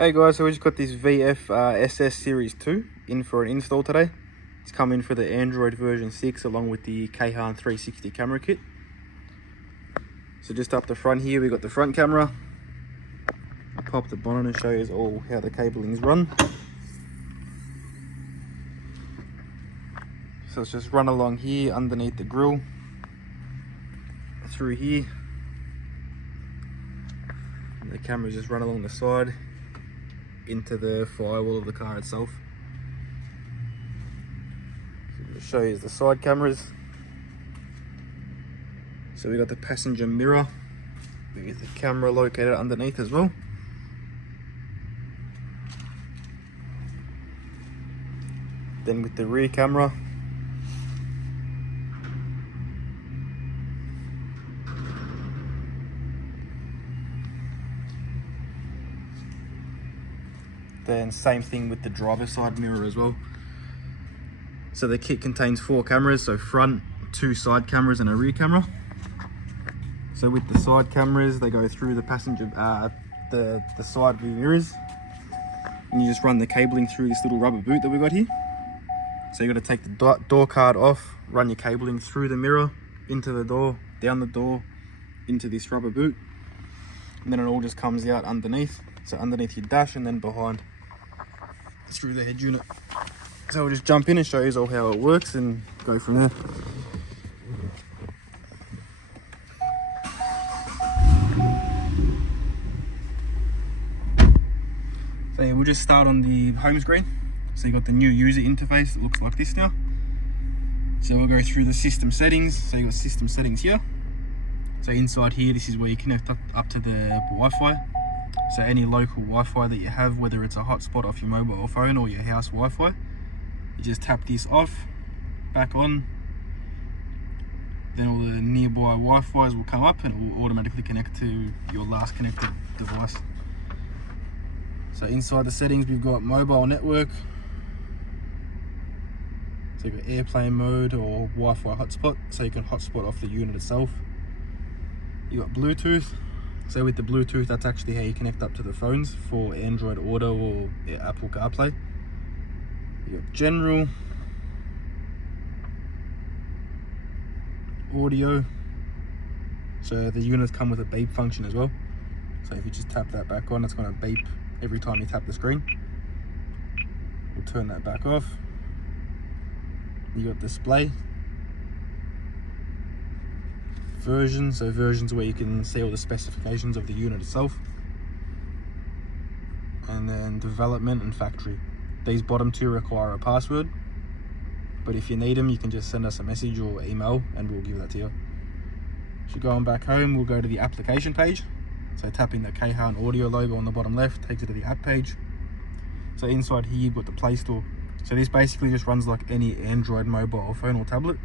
Hey guys, so we just got this VF SS Series 2 in for an install today. It's come in for the Android version 6 along with the Kayhan 360 camera kit. So just up the front here, we got the front camera. I'll pop the bonnet and show you all how the cabling's run. So it's just run along here underneath the grille, through here. And the camera's just run along the side into the firewall of the car itself. So to show you the side cameras. So we got the passenger mirror with the camera located underneath as well. Then with the rear camera, then same thing with the driver's side mirror as well. So the kit contains 4 cameras, so front, 2 side cameras and a rear camera. So with the side cameras, they go through the passenger, the side view mirrors, and you just run the cabling through this little rubber boot that we got here. So you got to take the door card off, run your cabling through the mirror, into the door, down the door, into this rubber boot, and then it all just comes out underneath. So underneath your dash and then behind through the head unit. So we'll just jump in and show you all how it works and go from there. So yeah, we'll just start on the home screen. So you got the new user interface. It looks like this now. So we'll go through the system settings. So you got system settings here. So inside here, this is where you connect up to the Wi-Fi. So any local Wi-Fi that you have, whether it's a hotspot off your mobile phone or your house Wi-Fi, you just tap this off, back on, then all the nearby Wi-Fis will come up and it will automatically connect to your last connected device. So inside the settings, we've got mobile network, so you've got airplane mode or Wi-Fi hotspot, so you can hotspot off the unit itself. You've got Bluetooth. So with the Bluetooth, that's actually how you connect up to the phones for Android Auto or Apple CarPlay. You got general, audio. So the units come with a beep function as well. So if you just tap that back on, it's going to beep every time you tap the screen. We'll turn that back off. You got display. Version, so versions where you can see all the specifications of the unit itself, and then development and factory. These bottom 2 require a password, but if you need them, you can just send us a message or email and we'll give that to you. So going back home, we'll go to the application page. So tapping the Kayhan audio logo on the bottom left takes you to the app page. So inside here you've got the Play Store. So this basically just runs like any Android mobile phone or tablet.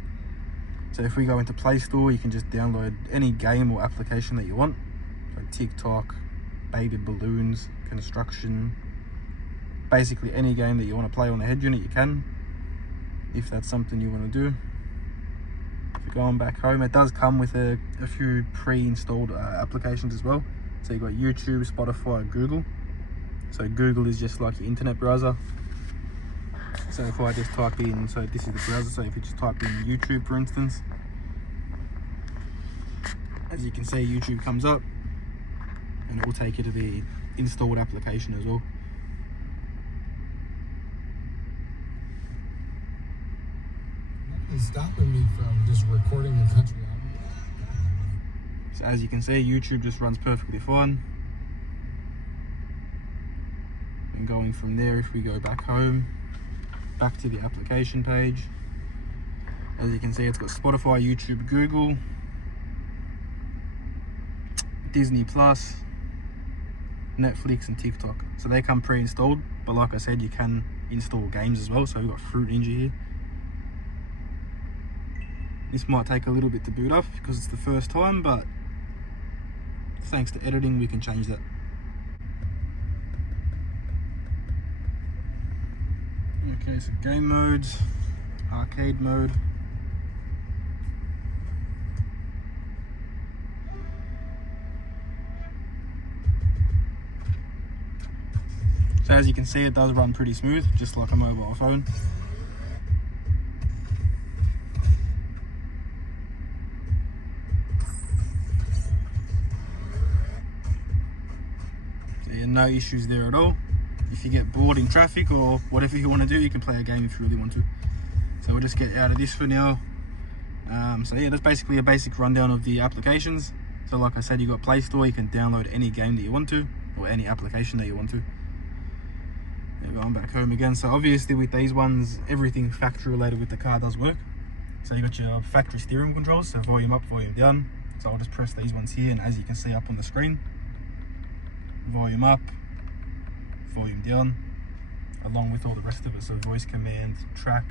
So if we go into Play Store, you can just download any game or application that you want. So TikTok, baby balloons, construction, basically any game that you want to play on the head unit you can, if that's something you want to do. If you're going back home, it does come with a few pre-installed applications as well. So you've got YouTube, Spotify, Google. So Google is just like your internet browser. So if I just type in, so this is the browser, so if you just type in YouTube for instance, as you can see YouTube comes up and it will take you to the installed application as well. Nothing's stopping me from just recording the country album. So as you can see, YouTube just runs perfectly fine. And going from there, if we go back home, back to the application page, as you can see, it's got Spotify, YouTube, Google, Disney Plus, Netflix and TikTok. So they come pre-installed, but like I said, you can install games as well. So we've got Fruit Ninja here. This might take a little bit to boot up because it's the first time, but thanks to editing we can change that. Okay, so game modes, arcade mode, So as you can see, it does run pretty smooth, just like a mobile phone. So yeah, no issues there at all. If you get bored in traffic or whatever you want to do, you can play a game if you really want to. So we'll just get out of this for now. So yeah, that's basically a basic rundown of the applications. So like I said, you got Play Store, you can download any game that you want to, or any application that you want to. Going back home again. So obviously with these ones, everything factory related with the car does work. So you got your factory steering controls, so volume up, volume down. So I'll just press these ones here, and as you can see up on the screen, volume up, volume down, along with all the rest of it. So voice command, track,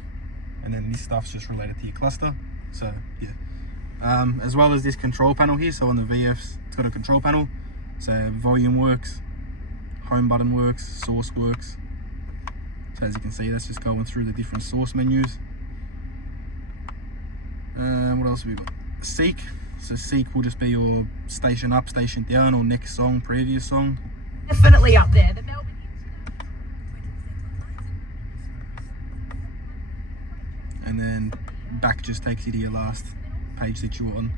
and then this stuff's just related to your cluster. So yeah, as well as this control panel here. So on the VFs, it's got a control panel. So volume works, home button works, source works. So as you can see, that's just going through the different source menus. What else have we got? Seek. So seek will just be your station up, station down, or next song, previous song. Definitely up there. The Melbourne. And then back just takes you to your last page that you were on.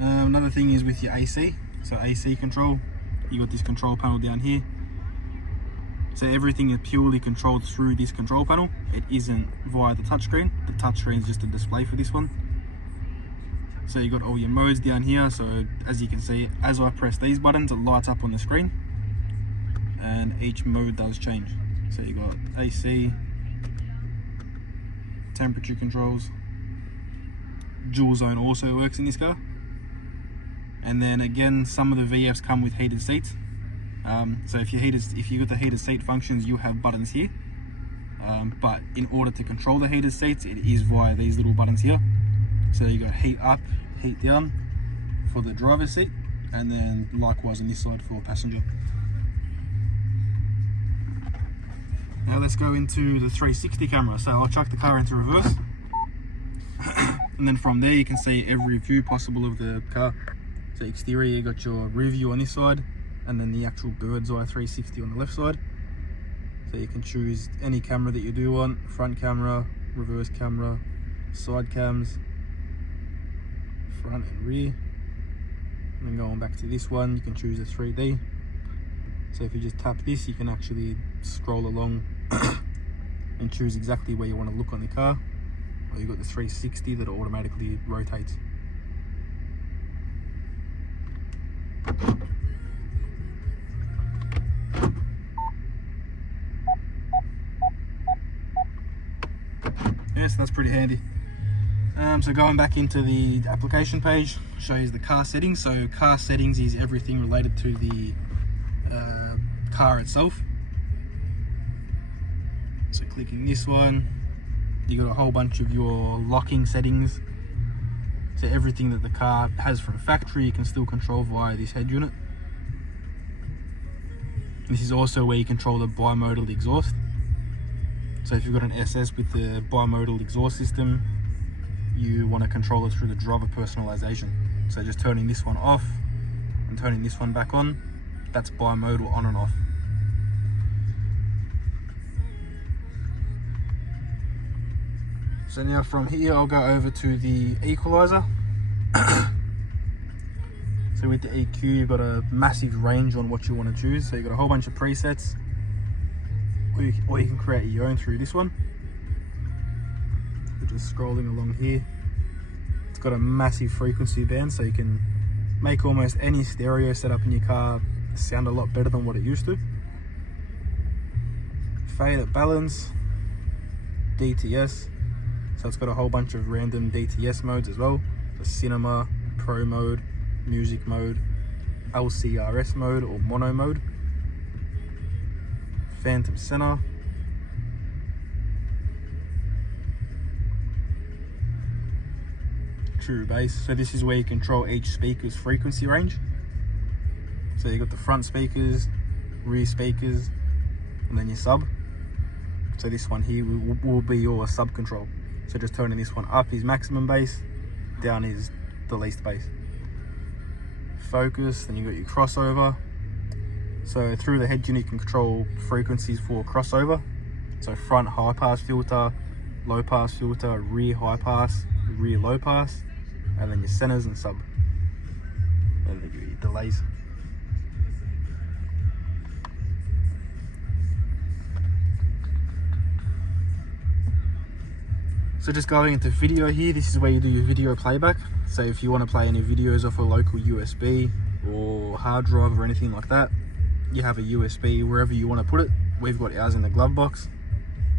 Another thing is with your AC. So AC control, you got this control panel down here. So everything is purely controlled through this control panel. It isn't via the touchscreen. The touchscreen is just a display for this one. So you got all your modes down here. So as you can see, as I press these buttons, it lights up on the screen, and each mode does change. So you got AC, temperature controls, dual zone also works in this car. And then again, some of the VFs come with heated seats. So if you got the heated seat functions, you have buttons here. But in order to control the heated seats, it is via these little buttons here. So you got heat up, heat down for the driver's seat, and then likewise on this side for passenger. Now let's go into the 360 camera. So I'll chuck the car into reverse, and then from there you can see every view possible of the car. So exterior, you got your rear view on this side, and then the actual bird's eye 360 on the left side. So you can choose any camera that you do want: front camera, reverse camera, side cams, front and rear. And then going back to this one, you can choose the 3D. So if you just tap this, you can actually scroll along and choose exactly where you want to look on the car. Or you've got the 360 that automatically rotates. Yes, that's pretty handy. So going back into the application page, shows the car settings. So car settings is everything related to the car itself. So clicking this one, you got a whole bunch of your locking settings. So everything that the car has from factory, you can still control via this head unit. This is also where you control the bimodal exhaust. So if you've got an SS with the bimodal exhaust system, you want to control it through the driver personalization. So just turning this one off and turning this one back on, that's bimodal on and off. So now from here, I'll go over to the equalizer. So with the EQ, you've got a massive range on what you want to choose. So you've got a whole bunch of presets, or you can create your own through this one. So just scrolling along here, it's got a massive frequency band, so you can make almost any stereo setup in your car sound a lot better than what it used to. Fade at balance, DTS. So it's got a whole bunch of random DTS modes as well. The cinema, pro mode, music mode, LCRS mode or mono mode, phantom center, true bass. So this is where you control each speaker's frequency range. So you got the front speakers, rear speakers, and then your sub. So this one here will be your sub control. So just turning this one up is maximum bass, down is the least bass. Focus, then you got your crossover, So through the head unit you can control frequencies for crossover. So front high pass filter, low pass filter, rear high pass, rear low pass, and then your centers and sub. And then your delays. So just going into video here, this is where you do your video playback. So if you want to play any videos off a local USB or hard drive or anything like that, you have a USB wherever you want to put it. We've got ours in the glove box,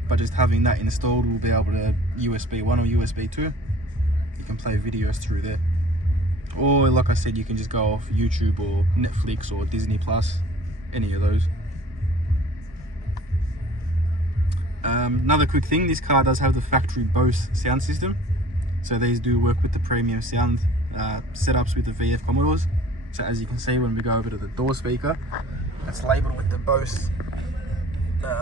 but just having that installed, we'll be able to USB 1 or USB 2. You can play videos through there. Or like I said, you can just go off YouTube or Netflix or Disney Plus, any of those. Another quick thing, this car does have the factory Bose sound system. So these do work with the premium sound setups with the VF Commodores. So as you can see when we go over to the door speaker, it's labelled with the Bose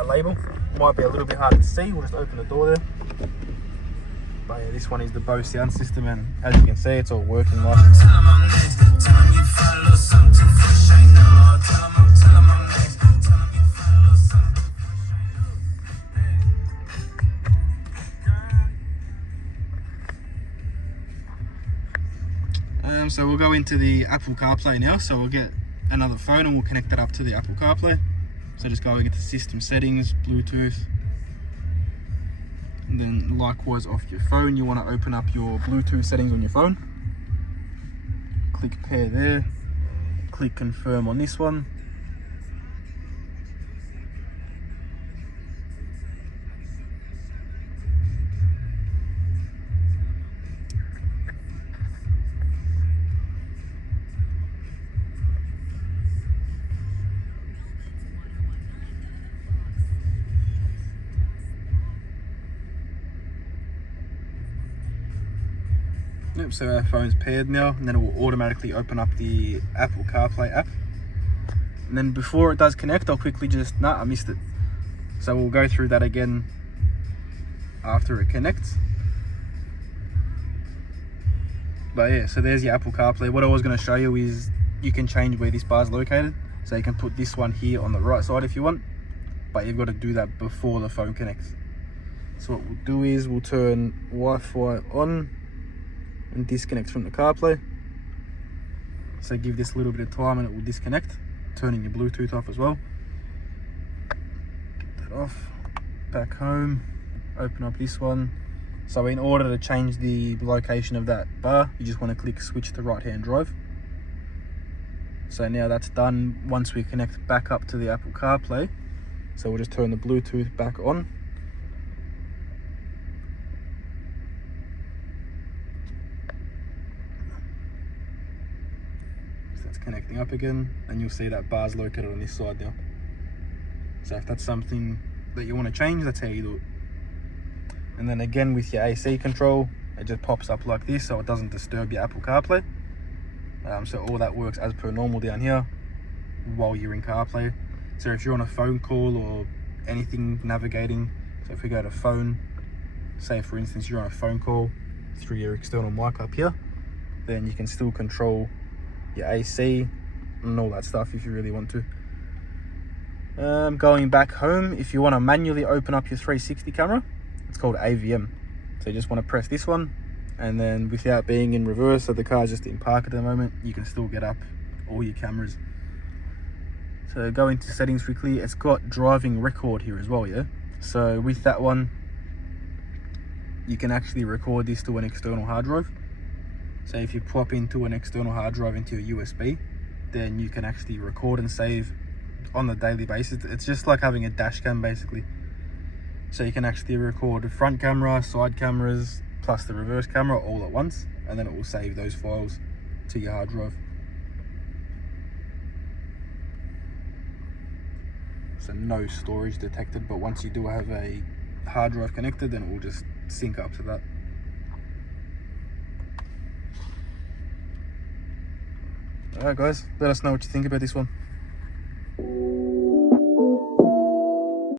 label. Might be a little bit hard to see, we'll just open the door there. But yeah, this one is the Bose sound system, and as you can see, it's all working nice. So we'll go into the Apple CarPlay now. So we'll get another phone and we'll connect that up to the Apple CarPlay. So just going into system settings, Bluetooth, and then likewise off your phone, you want to open up your Bluetooth settings on your phone. Click pair there, click confirm on this one. Yep, so our phone's paired now, and then it will automatically open up the Apple CarPlay app. And then before it does connect, I'll quickly just, I missed it. So we'll go through that again after it connects. But yeah, so there's your Apple CarPlay. What I was going to show you is you can change where this bar is located. So you can put this one here on the right side if you want, but you've got to do that before the phone connects. So what we'll do is we'll turn Wi-Fi on and disconnect from the CarPlay. So give this a little bit of time and it will disconnect, turning your Bluetooth off as well. Get that off, back home, open up this one. So in order to change the location of that bar, you just want to click switch to right hand drive. So now that's done. Once we connect back up to the Apple CarPlay, so we'll just turn the Bluetooth back on. Connecting up again, and you'll see that bar's located on this side now. So if that's something that you want to change, that's how you do it. And then again with your AC control, it just pops up like this so it doesn't disturb your Apple CarPlay. So all that works as per normal down here while you're in CarPlay. So if you're on a phone call or anything navigating, so if we go to phone, say for instance you're on a phone call through your external mic up here, then you can still control your AC and all that stuff if you really want to. Going back home, if you want to manually open up your 360 camera, it's called AVM. So you just want to press this one, and then without being in reverse, so the car's just in park at the moment, you can still get up all your cameras. So go into settings quickly. It's got driving record here as well, yeah? So with that one, you can actually record this to an external hard drive. So if you pop into an external hard drive into your USB, then you can actually record and save on a daily basis. It's just like having a dash cam basically. So you can actually record the front camera, side cameras, plus the reverse camera all at once, and then it will save those files to your hard drive. So no storage detected, but once you do have a hard drive connected, then it will just sync up to that. Alright guys, let us know what you think about this one.